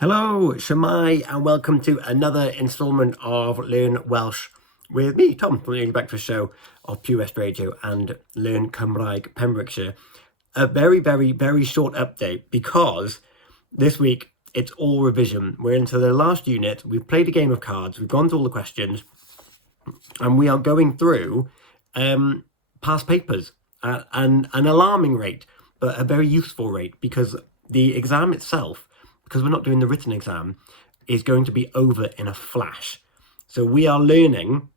Hello, Shemai, and welcome to another instalment of Learn Welsh with me, Tom, from the Early Breakfast Show of Pure West Radio and LearnCymraeg Pembrokeshire. A very, very, very short update because this week it's all revision. We're into the last unit. We've played a game of cards. We've gone through all the questions, and we are going through past papers at an alarming rate, but a very useful rate because the exam itself, because we're not doing the written exam, is going to be over in a flash. So we are learning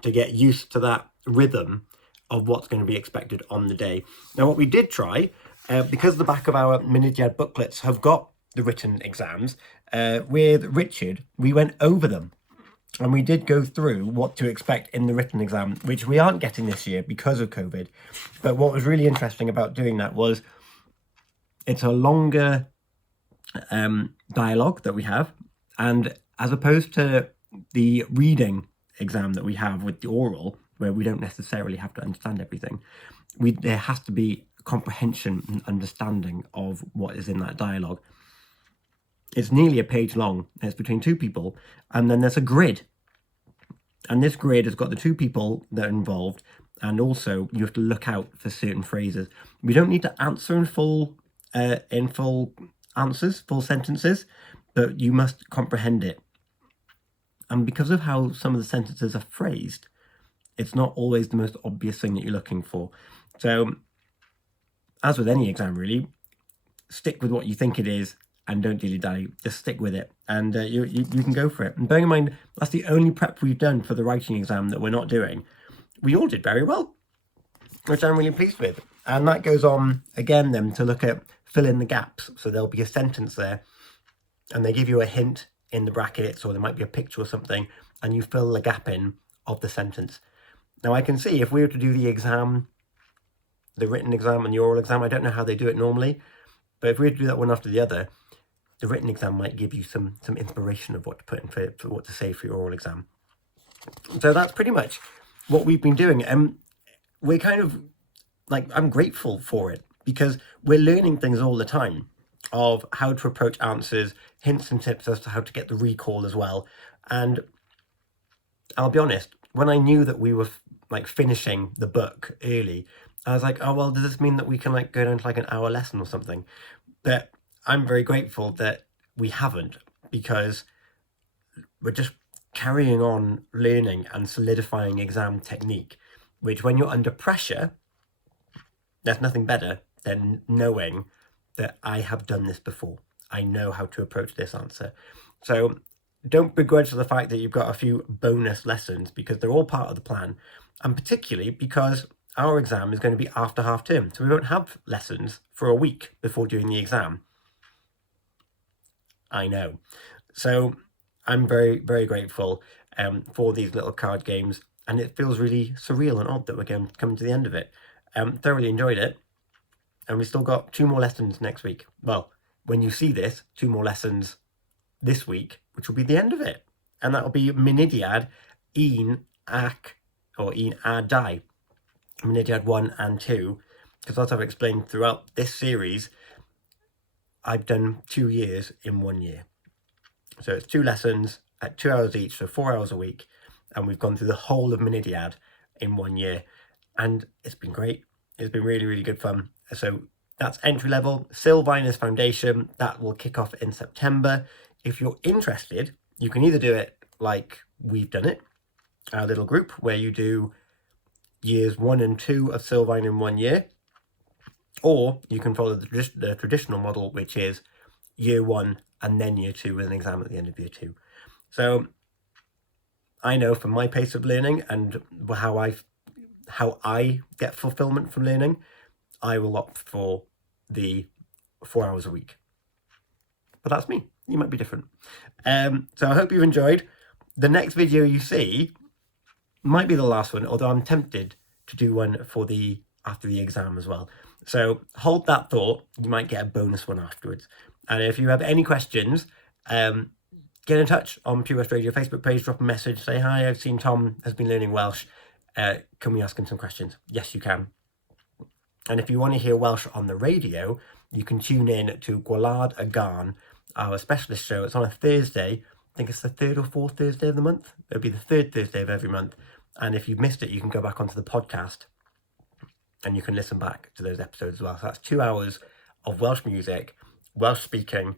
to get used to that rhythm of what's going to be expected on the day. Now, what we did try, because the back of our Minidiad booklets have got the written exams, with Richard, we went over them. And we did go through what to expect in the written exam, which we aren't getting this year because of COVID. But what was really interesting about doing that was it's a longer dialogue that we have, and as opposed to the reading exam that we have with the oral, where we don't necessarily have to understand everything, there has to be comprehension and understanding of what is in that dialogue. It's nearly a page long. It's between two people, and then there's a grid, and this grid has got the two people that are involved, and also you have to look out for certain phrases. We don't need to answer in full answers, full sentences, but you must comprehend it. And because of how some of the sentences are phrased, it's not always the most obvious thing that you're looking for. So, as with any exam really, stick with what you think it is and don't dilly-dally, just stick with it, and you can go for it. And bearing in mind, that's the only prep we've done for the writing exam that we're not doing. We all did very well, which I'm really pleased with. And that goes on, again, then, to look at fill in the gaps. So there'll be a sentence there, and they give you a hint in the brackets, or there might be a picture or something, and you fill the gap in of the sentence. Now, I can see if we were to do the exam, the written exam and the oral exam, I don't know how they do it normally, but if we were to do that one after the other, the written exam might give you some inspiration of what to put in for what to say for your oral exam. So that's pretty much what we've been doing. And we're kind of like, I'm grateful for it because we're learning things all the time of how to approach answers, hints and tips as to how to get the recall as well. And I'll be honest, when I knew that we were like finishing the book early, I was like, oh, well, does this mean that we can like go down to like an hour lesson or something? But I'm very grateful that we haven't, because we're just carrying on learning and solidifying exam technique, which when you're under pressure, there's nothing better than knowing that I have done this before. I know how to approach this answer. So don't begrudge the fact that you've got a few bonus lessons, because they're all part of the plan, and particularly because our exam is going to be after half term, so we won't have lessons for a week before doing the exam. I know. So I'm very, very grateful for these little card games, and it feels really surreal and odd that we're coming to the end of it. Thoroughly enjoyed it, and we've still got 2 more lessons next week. Well, when you see this, 2 more lessons this week, which will be the end of it, and that will be Minidiad, Un Ac, or Un A Dau, Minidiad 1 and 2, because as I've explained throughout this series, I've done 2 years in 1 year. So it's 2 lessons at 2 hours each, so 4 hours a week, and we've gone through the whole of Minidiad in 1 year, and it's been great. It's been really, really good fun. So that's entry level. Sylvine is foundation. That will kick off in September. If you're interested, you can either do it like we've done it, our little group, where you do years 1 and 2 of Sylvine in 1 year, or you can follow the traditional model, which is year 1 and then year 2 with an exam at the end of year 2. So I know from my pace of learning and how I get fulfillment from learning, I will opt for the 4 hours a week. But that's me. You might be different. So I hope you've enjoyed. The next video you see might be the last one, although I'm tempted to do one for after the exam as well. So hold that thought. You might get a bonus one afterwards. And if you have any questions, get in touch on Pure West Radio Facebook page, drop a message, say, hi, I've seen Tom has been learning Welsh. Can we ask him some questions? Yes, you can. And if you want to hear Welsh on the radio, you can tune in to Gwlad y Garn, our specialist show. It's on a Thursday. I think it's the third or fourth Thursday of the month. It'll be the third Thursday of every month. And if you've missed it, you can go back onto the podcast and you can listen back to those episodes as well. So that's 2 hours of Welsh music, Welsh speaking,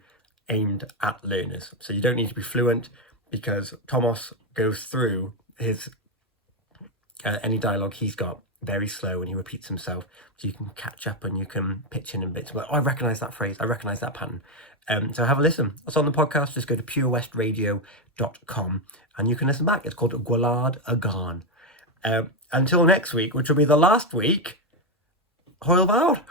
aimed at learners. So you don't need to be fluent, because Thomas goes through his any dialogue he's got very slow and he repeats himself, so you can catch up and you can pitch in bits. Like, oh, I recognise that phrase, I recognise that pattern. So have a listen. It's on the podcast. Just go to purewestradio.com and you can listen back. It's called Gwlad y Garn. Until next week, which will be the last week, hwyl fawr.